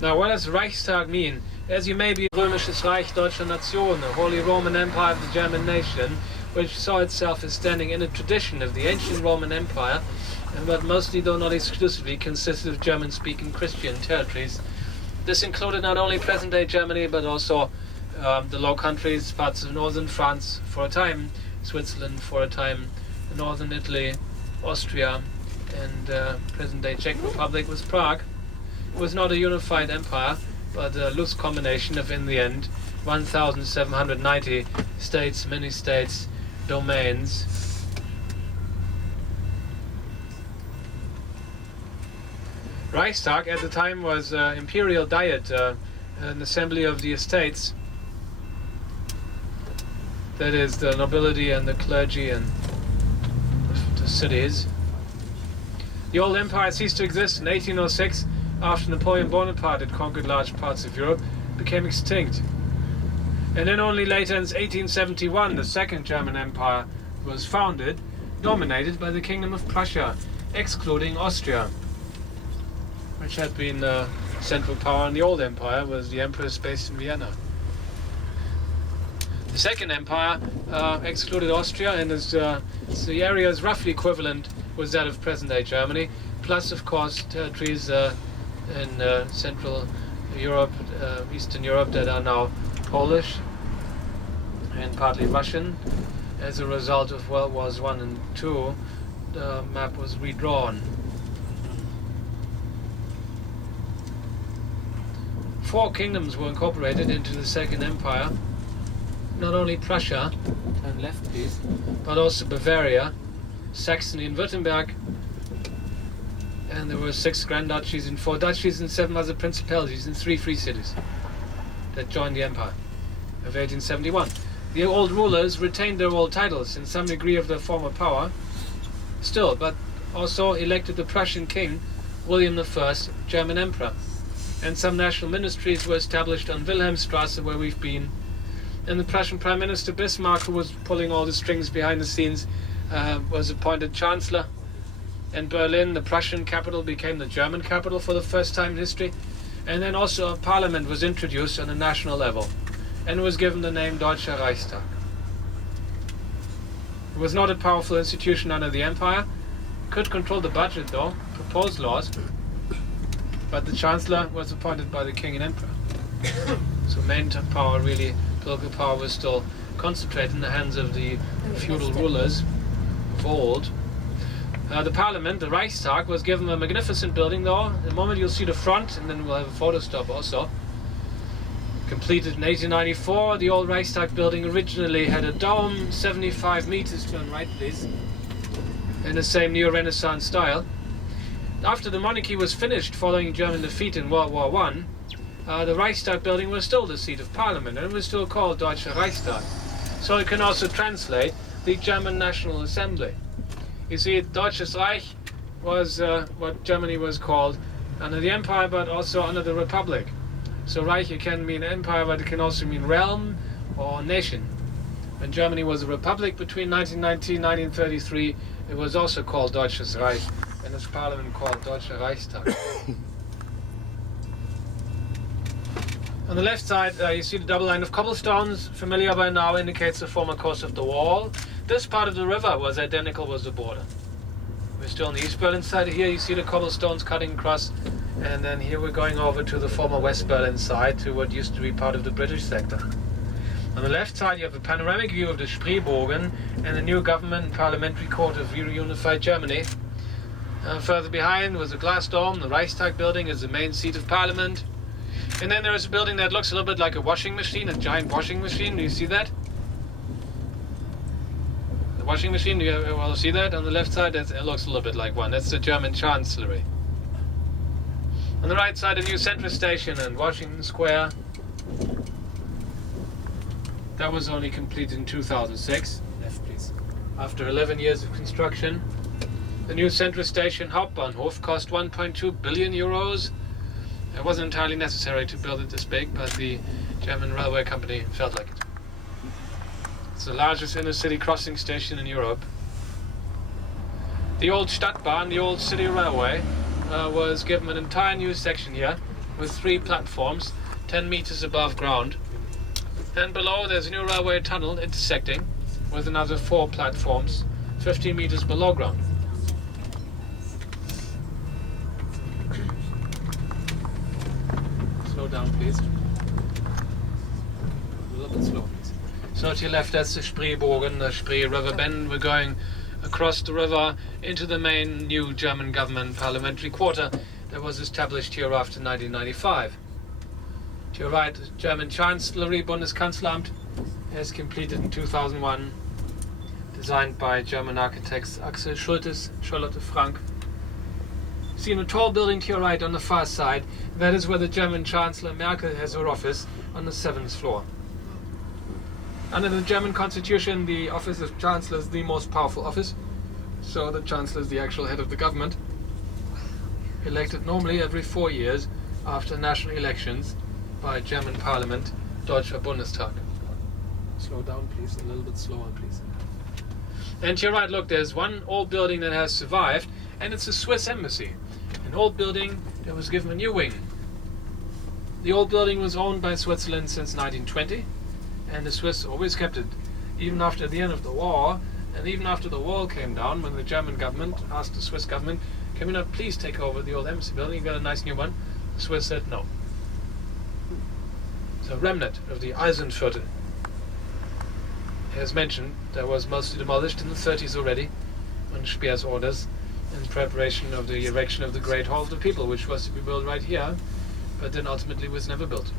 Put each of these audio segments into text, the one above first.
Now, what does Reichstag mean? As you may be, Römisches Reich Deutscher Nation, the Holy Roman Empire of the German nation, which saw itself as standing in a tradition of the ancient Roman Empire, but mostly, though not exclusively, consisted of German-speaking Christian territories. This included not only present-day Germany, but also the Low Countries, parts of northern France for a time, Switzerland for a time, northern Italy, Austria, and present-day Czech Republic was Prague. It was not a unified empire, but a loose combination of, in the end, 1,790 states, mini-states, domains. Reichstag at the time was imperial diet, an assembly of the estates. That is, the nobility and the clergy and the cities. The old empire ceased to exist in 1806 after Napoleon Bonaparte had conquered large parts of Europe, became extinct. And then only later in 1871 the Second German Empire was founded, dominated by the Kingdom of Prussia, excluding Austria, which had been the central power in the old empire, was the emperors based in Vienna. The Second Empire excluded Austria, and the area is roughly equivalent with that of present-day Germany, plus, of course, territories in Central Europe, Eastern Europe that are now Polish and partly Russian. As a result of World Wars I and II, the map was redrawn. 4 kingdoms were incorporated into the Second Empire. Not only Prussia, turn left please, but also Bavaria, Saxony and Württemberg, and there were 6 Grand Duchies and 4 duchies and 7 other principalities and 3 free cities that joined the empire of 1871. The old rulers retained their old titles in some degree of their former power still, but also elected the Prussian king, William I, German emperor. And some national ministries were established on Wilhelmstrasse, where we've been. And the Prussian Prime Minister Bismarck, who was pulling all the strings behind the scenes, was appointed Chancellor. And Berlin, the Prussian capital, became the German capital for the first time in history. And then also a parliament was introduced on a national level and was given the name Deutscher Reichstag. It was not a powerful institution under the empire, could control the budget though, propose laws, but the Chancellor was appointed by the King and Emperor. So main power, really, political power, was still concentrated in the hands of the feudal rulers of old. The Parliament, the Reichstag, was given a magnificent building though. In a moment you'll see the front, and then we'll have a photo stop also. Completed in 1894, the old Reichstag building originally had a dome, 75 meters, turn right please, in the same neo-Renaissance style. After the monarchy was finished following German defeat in World War I, the Reichstag building was still the seat of parliament and was still called Deutscher Reichstag. So it can also translate the German National Assembly. You see, Deutsches Reich was what Germany was called under the empire, but also under the republic. So Reich can mean empire, but it can also mean realm or nation. When Germany was a republic between 1919 and 1933, it was also called Deutsches Reich, and its parliament called Deutscher Reichstag. On the left side, you see the double line of cobblestones, familiar by now, indicates the former course of the wall. This part of the river was identical with the border. We're still on the East Berlin side. Here you see the cobblestones cutting across, and then here we're going over to the former West Berlin side, to what used to be part of the British sector. On the left side you have a panoramic view of the Spreebogen and the new government and parliamentary court of reunified Germany. Further behind was a glass dome. The Reichstag building is the main seat of parliament. And then there is a building that looks a little bit like a washing machine, a giant washing machine. Do you see that? The washing machine, do you all see that? On the left side, it looks a little bit like one. That's the German Chancellery. On the right side, a new central station in Washington Square. That was only completed in 2006. Left, please. After 11 years of construction. The new central station, Hauptbahnhof, cost 1.2 billion euros. It wasn't entirely necessary to build it this big, but the German railway company felt like it. It's the largest inner-city crossing station in Europe. The old Stadtbahn, the old city railway, was given an entire new section here with 3 platforms, 10 meters above ground. And below there's a new railway tunnel intersecting with another 4 platforms, 15 meters below ground. Slow down, please. A little bit slow, please. So to your left, that's the Spreebogen, the Spree River bend. We're going across the river into the main new German government parliamentary quarter that was established here after 1995. To your right, the German Chancellery, Bundeskanzleramt, is completed in 2001, designed by German architects Axel Schultes, Charlotte Frank. See a tall building to your right on the far side. That is where the German Chancellor Merkel has her office, on the 7th floor. Under the German constitution, the office of Chancellor is the most powerful office, so the Chancellor is the actual head of the government, elected normally every 4 years after national elections by German Parliament, Deutscher Bundestag. Slow down, please. A little bit slower, please. And to your right, look, there's one old building that has survived, and it's the Swiss Embassy. An old building that was given a new wing. The old building was owned by Switzerland since 1920, and the Swiss always kept it, even after the end of the war, and even after the wall came down, when the German government asked the Swiss government, can we not please take over the old embassy building, you got a nice new one? The Swiss said no. It's a remnant of the Eisenviertel. As mentioned, that was mostly demolished in the 30s already, on Speer's orders, in preparation of the erection of the Great Hall of the People, which was to be built right here, but then ultimately was never built.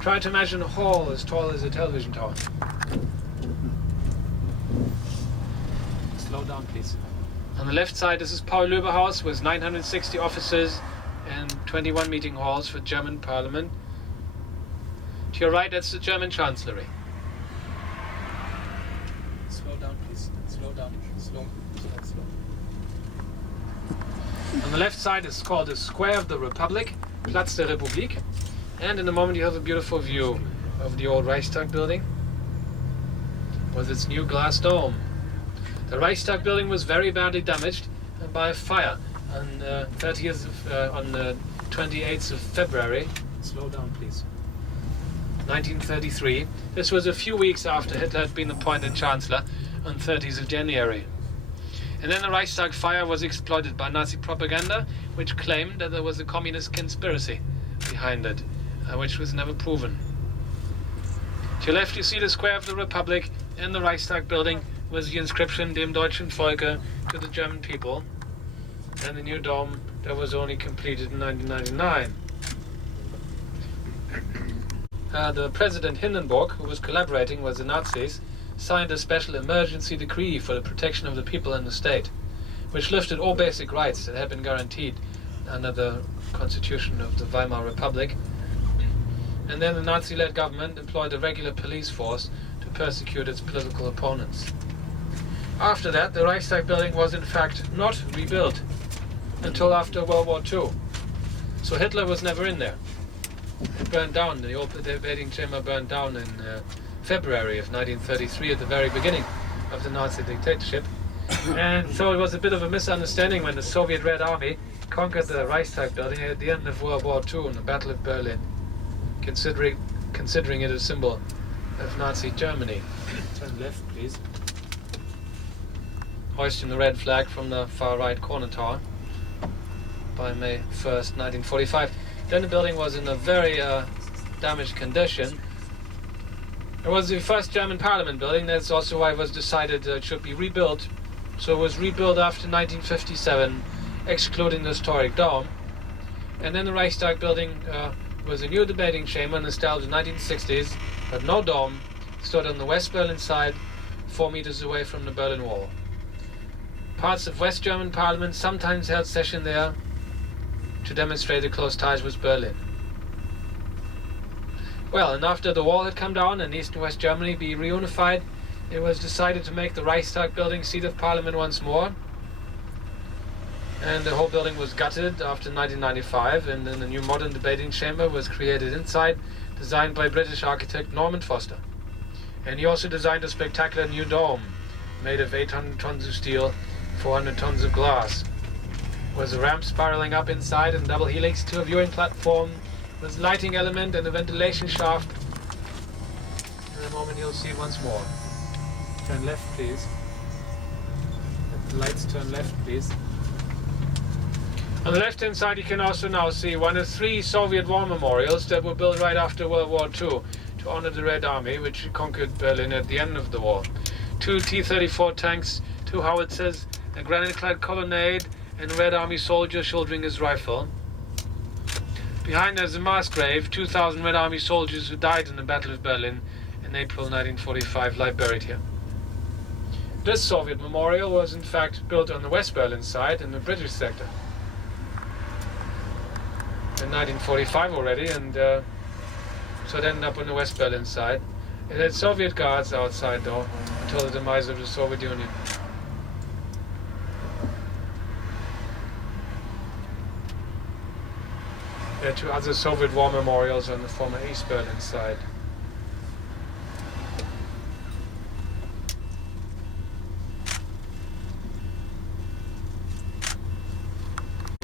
Try to imagine a hall as tall as a television tower. Slow down, please. On the left side, this is Paul Löbe House with 960 offices and 21 meeting halls for German Parliament. To your right, that's the German Chancellery. Slow down, please. Slow down. Slow. On the left side is called the Square of the Republic, Platz der Republik. And in a moment you have a beautiful view of the old Reichstag building with its new glass dome. The Reichstag building was very badly damaged by a fire on the 28th of February. Slow down, please. 1933. This was a few weeks after Hitler had been appointed Chancellor on 30th of January. And then the Reichstag fire was exploited by Nazi propaganda, which claimed that there was a communist conspiracy behind it, which was never proven. To your left you see the Square of the Republic and the Reichstag building with the inscription Dem deutschen Volke, to the German people, and the new dome that was only completed in 1999. The President Hindenburg, who was collaborating with the Nazis, signed a special emergency decree for the protection of the people and the state, which lifted all basic rights that had been guaranteed under the constitution of the Weimar Republic. And then the Nazi-led government employed a regular police force to persecute its political opponents. After that, the Reichstag building was in fact not rebuilt until after World War II. So Hitler was never in there. It burned down, the old debating chamber burned down in February of 1933 at the very beginning of the Nazi dictatorship. And so it was a bit of a misunderstanding when the Soviet Red Army conquered the Reichstag building at the end of World War II in the Battle of Berlin, considering it a symbol of Nazi Germany. Turn left, please. Hoisting the red flag from the far right corner tower by May 1st, 1945. Then the building was in a very damaged condition. It was the first German Parliament building. That's also why it was decided it should be rebuilt. So it was rebuilt after 1957, excluding the historic dome. And then the Reichstag building was a new debating chamber installed in the 1960s, but no dome, stood on the West Berlin side, 4 meters away from the Berlin Wall. Parts of West German Parliament sometimes held session there to demonstrate the close ties with Berlin. Well, and after the wall had come down and East and West Germany be reunified, it was decided to make the Reichstag building seat of Parliament once more. And the whole building was gutted after 1995, and then a new modern debating chamber was created inside, designed by British architect Norman Foster. And he also designed a spectacular new dome, made of 800 tons of steel, 400 tons of glass. There was a ramp spiraling up inside and double helix to a viewing platform, with lighting element and a ventilation shaft. In a moment you'll see once more. Turn left, please. Let the lights turn left, please. On the left-hand side you can also now see one of 3 Soviet war memorials that were built right after World War II to honor the Red Army, which conquered Berlin at the end of the war. 2 T-34 tanks, 2 howitzers, a granite-clad colonnade, and a Red Army soldier shouldering his rifle. Behind there's a mass grave. 2,000 Red Army soldiers who died in the Battle of Berlin in April 1945 lie buried here. This Soviet memorial was in fact built on the West Berlin side in the British sector in 1945 already, and so it ended up on the West Berlin side. It had Soviet guards outside though until the demise of the Soviet Union. There are 2 other Soviet war memorials on the former East Berlin side.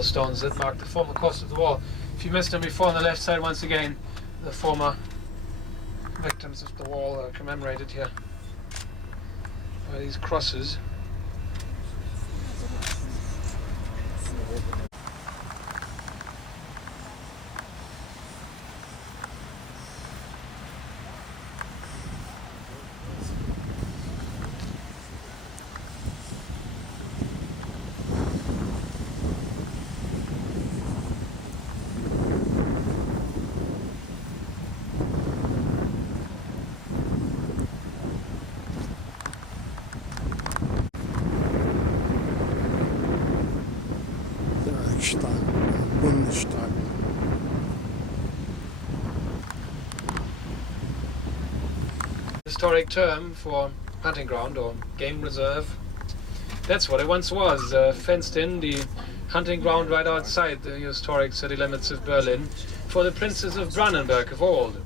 Stones that mark the former course of the war. If you missed them before, on the left side once again the former victims of the war are commemorated here by these crosses. Historic term for hunting ground or game reserve. That's what it once was, fenced in the hunting ground right outside the historic city limits of Berlin for the princes of Brandenburg of old.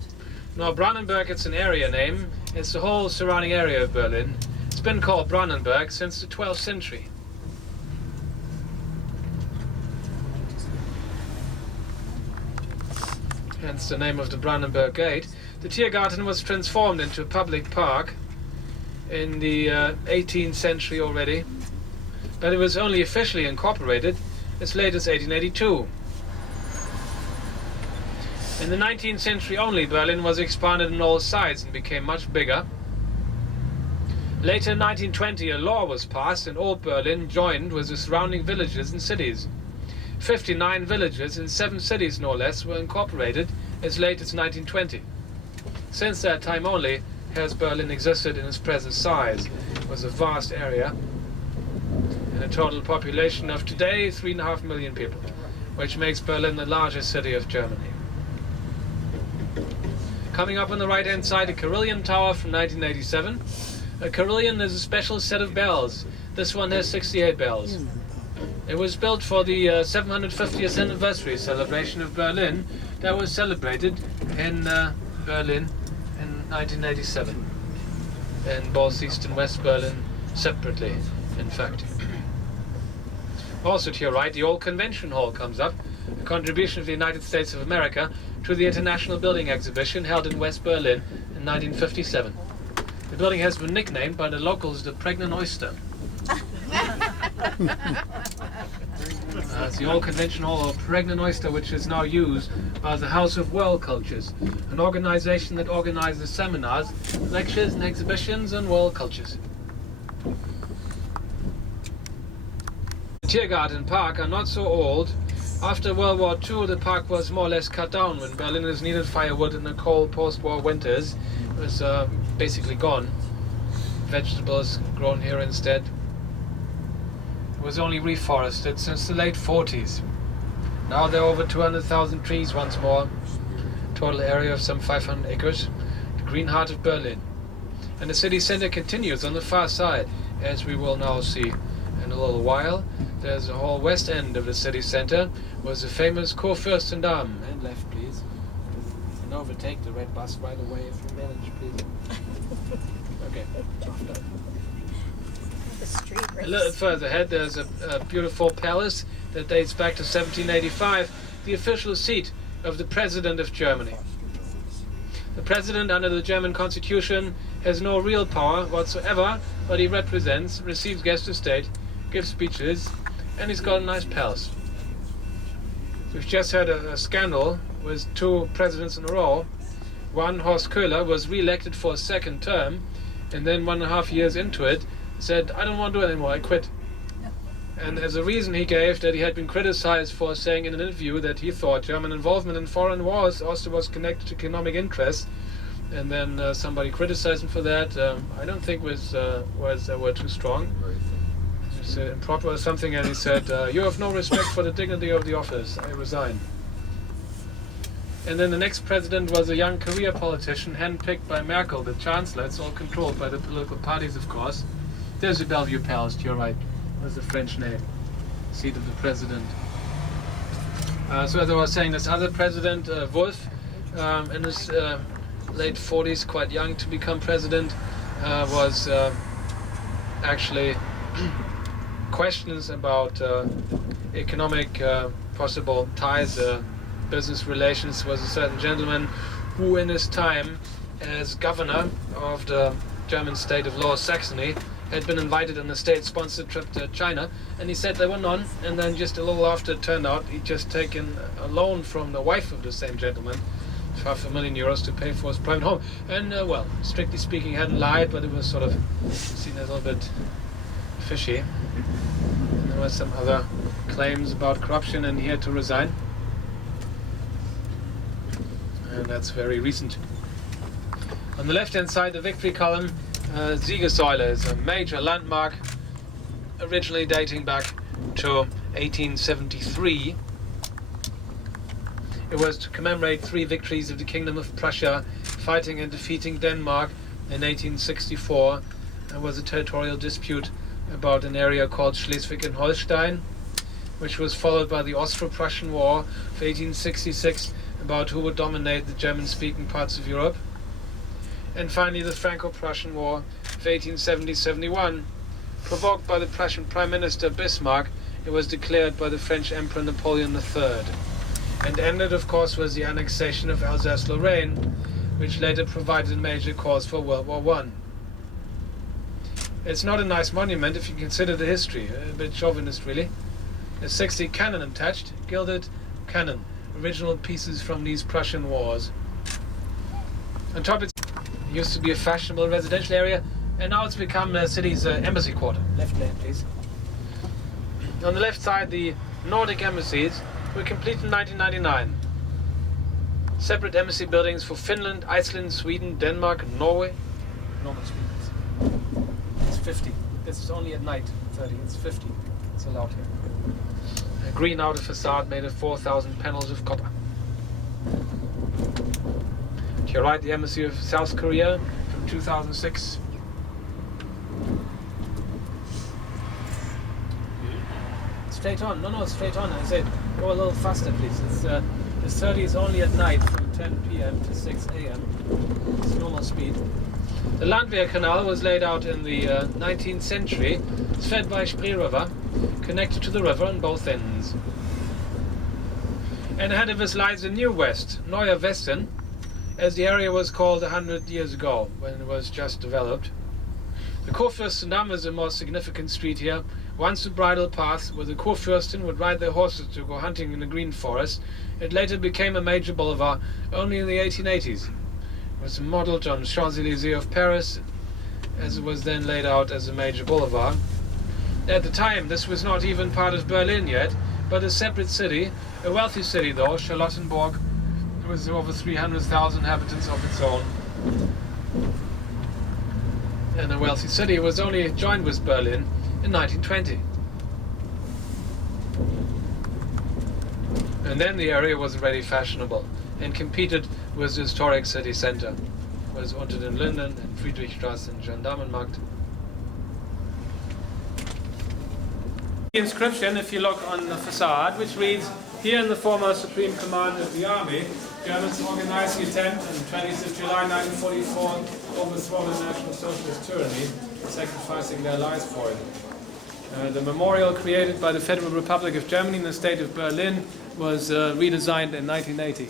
Now Brandenburg, it's an area name, it's the whole surrounding area of Berlin. It's been called Brandenburg since the 12th century. Hence the name of the Brandenburg Gate. The Tiergarten was transformed into a public park in the 18th century already, but it was only officially incorporated as late as 1882. In the 19th century only, Berlin was expanded on all sides and became much bigger. Later in 1920 a law was passed and Old Berlin joined with the surrounding villages and cities. 59 villages in 7 cities no less were incorporated as late as 1920. Since that time only has Berlin existed in its present size. It was a vast area and a total population of today 3.5 million people, which makes Berlin the largest city of Germany. Coming up on the right hand side, the Carillon Tower from 1987. A carillon is a special set of bells. This one has 68 bells. It was built for the 750th anniversary celebration of Berlin that was celebrated in Berlin in 1987, in both East and West Berlin separately, in fact. Also to your right, the old convention hall comes up, a contribution of the United States of America to the International Building Exhibition held in West Berlin in 1957. The building has been nicknamed by the locals the Pregnant Oyster. It's the old convention hall of Pregnant Oyster, which is now used by the House of World Cultures, an organization that organizes seminars, lectures and exhibitions on world cultures. The Tiergarten Park are not so old. After World War II, the park was more or less cut down when Berliners needed firewood in the cold post-war winters. It was basically gone. Vegetables grown here instead. It was only reforested since the late 40s. Now there are over 200,000 trees once more. Total area of some 500 acres. The green heart of Berlin. And the city center continues on the far side, as we will now see in a little while. there's the whole west end of the city center was the famous Kurfürstendamm. And left, please. And overtake the red bus right away if you manage, please. Okay. The street race. A little further ahead, there's a beautiful palace that dates back to 1785, the official seat of the President of Germany. The President, under the German Constitution, has no real power whatsoever, but he represents, receives guests of state, gives speeches, and he's got a nice palace. We've just had a scandal with two presidents in a row. One, Horst Köhler, was re-elected for a second term, and then 1.5 years into it, said, I don't want to do it anymore, I quit. And as a reason he gave that he had been criticized for saying in an interview that he thought German involvement in foreign wars also was connected to economic interests. And then somebody criticized him for that. I don't think words were too strong. It's improper or something, and he said, you have no respect for the dignity of the office, I resign. And then the next president was a young career politician handpicked by Merkel, the chancellor. It's all controlled by the political parties, of course. There's the Bellevue Palace, to your right. Was the French name, seat of the president. So as I was saying, this other president, Wolf, in his late 40s, quite young to become president, was actually questions about economic possible ties, business relations. Was a certain gentleman who in his time as governor of the German state of Lower Saxony had been invited on a state-sponsored trip to China, and he said there were none, and then just a little after it turned out he'd just taken a loan from the wife of the same gentleman, €500,000 to pay for his private home. And well, strictly speaking, he hadn't lied, but it was sort of seen as a little bit fishy. And there were some other claims about corruption, and he had to resign. And that's very recent. On the left-hand side, the victory column, Siegessäule is a major landmark, originally dating back to 1873. It was to commemorate 3 victories of the Kingdom of Prussia, fighting and defeating Denmark in 1864. There was a territorial dispute about an area called Schleswig and Holstein, which was followed by the Austro-Prussian War of 1866, about who would dominate the German-speaking parts of Europe. And finally the Franco-Prussian War of 1870-71. Provoked by the Prussian Prime Minister Bismarck, it was declared by the French Emperor Napoleon III. And ended, of course, was the annexation of Alsace-Lorraine, which later provided a major cause for World War I. It's not a nice monument if you consider the history, a bit chauvinist really. There's 60 cannon attached, gilded cannon, original pieces from these Prussian wars. On top it used to be a fashionable residential area, and now it's become the city's embassy quarter. Left lane, please. On the left side, the Nordic embassies were completed in 1999. Separate embassy buildings for Finland, Iceland, Sweden, Denmark, and Norway. Normal speed. It's 50. This is only at night, 30. It's 50. It's allowed here. A green outer facade made of 4,000 panels of copper. To your right, the Embassy of South Korea from 2006. Straight on. No, straight on. I said, go a little faster, please. It's 30 is only at night from 10 p.m. to 6 a.m. It's normal speed. The Landview Canal was laid out in the 19th century. It's fed by Spree River, connected to the river on both ends. And ahead of us lies the New West, Neuer Westen, as the area was called 100 years ago, when it was just developed. The Kurfürstendamm is the most significant street here. Once a bridle path where the Kurfürsten would ride their horses to go hunting in the green forest, it later became a major boulevard only in the 1880s. It was modeled on Champs-Élysées of Paris, as it was then laid out as a major boulevard. At the time, this was not even part of Berlin yet, but a separate city, a wealthy city though, Charlottenburg, with over 300,000 inhabitants of its own. And a wealthy city. It was only joined with Berlin in 1920. And then the area was already fashionable and competed with the historic city center. It was unter den Linden and Friedrichstraße and Gendarmenmarkt. Inscription, if you look on the facade, which reads, "Here in the former Supreme Command of the Army, Germans organized the attempt on 20th of July 1944 to overthrow the National Socialist tyranny, sacrificing their lives for it." The memorial created by the Federal Republic of Germany in the state of Berlin was redesigned in 1980.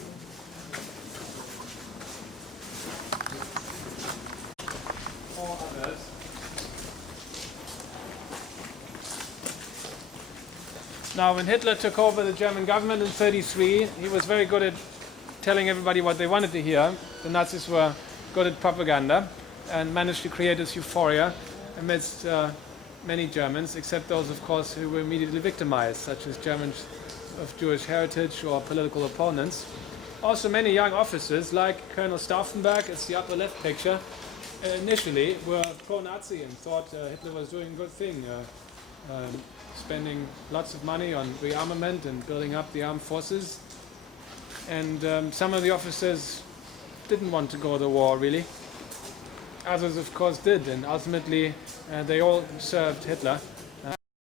Now, when Hitler took over the German government in 1933, he was very good at telling everybody what they wanted to hear. The Nazis were good at propaganda and managed to create this euphoria amidst many Germans, except those, of course, who were immediately victimized, such as Germans of Jewish heritage or political opponents. Also, many young officers, like Colonel Stauffenberg, it's the upper left picture, initially were pro-Nazi and thought Hitler was doing a good thing, spending lots of money on rearmament and building up the armed forces. And some of the officers didn't want to go to war, really. Others, of course, did, and ultimately they all served Hitler